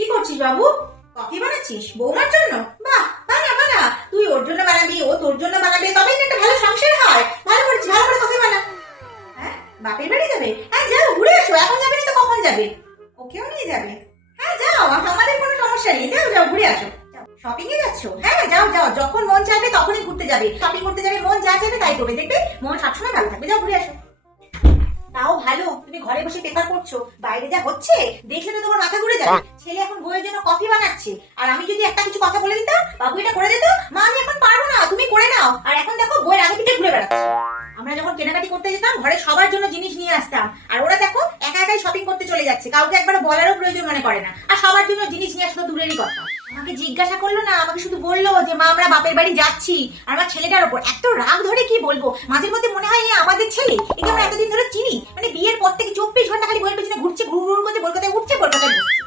কি করছিস বাবু? কফি বানাচ্ছিস বৌমার জন্য? বাহ, বানা বানা। তুই ওর জন্য বানাবি, ও তোর জন্য বানাবে, তবেই না একটা ভালো সংসার হয়। ভালো করেছিস, ভালো করে কফি বানা। হ্যাঁ, বাপের বাড়ি যাবে? হ্যাঁ যাও, ঘুরে এসো। এখন যাবে না তো কখন যাবে? ওকেও নিয়ে যাবে? হ্যাঁ যাও, আমাদের কোনো সমস্যা নেই। যাও যাও, ঘুরে আসো। শপিং এ যাচ্ছ? হ্যাঁ যাও যাও, যখন মন চাইবে তখনই ঘুরতে যাবে, শপিং করতে যাবে, মন যা চাইবে তাই করবে, দেখবে মন সবসময় ভালো থাকবে। যাও ঘুরে আসো। তাও ভালো তুমি ঘরে বসে পেপার পড়ছো, বাইরে যা হচ্ছে দেখলে তো তোমার মাথা ঘুরে যাবে। ছেলে এখন বউয়ের জন্য কফি বানাচ্ছে, আর আমি যদি একটা কিছু কথা বলে দিতাম, বাবু এটা করে দিত, মা আমি এখন পারবো না, তুমি করে নাও। আর এখন দেখো বউয়ের আগে পিঠে ঘুরে বেড়াচ্ছে। আমরা যখন কেনাকাটি করতে যেতাম ঘরে সবার জন্য জিনিস নিয়ে আসতাম, আর ওরা দেখো একা একাই শপিং করতে চলে যাচ্ছে, কাউকে একবার বলারও প্রয়োজন মনে করে না, আর সবার জন্য জিনিস নিয়ে আসলে দূরেরই কথা। আমাকে জিজ্ঞাসা করলো না, আমাকে শুধু বললো যে মা আমরা বাপের বাড়ি যাচ্ছি। আর আমার ছেলেটার উপর এত রাগ ধরে কি বলবো, মাঝের মধ্যে মনে হয় আমাদের ছেলে, একে আমরা এতদিন ধরে চিনি, মানে বিয়ের পর থেকে 24 ঘন্টা খালি বইয়ের পেছনে ঘুরছে, ঘুর ঘুর করছে, বই কথায় উঠছে, বই কথায় বসছে।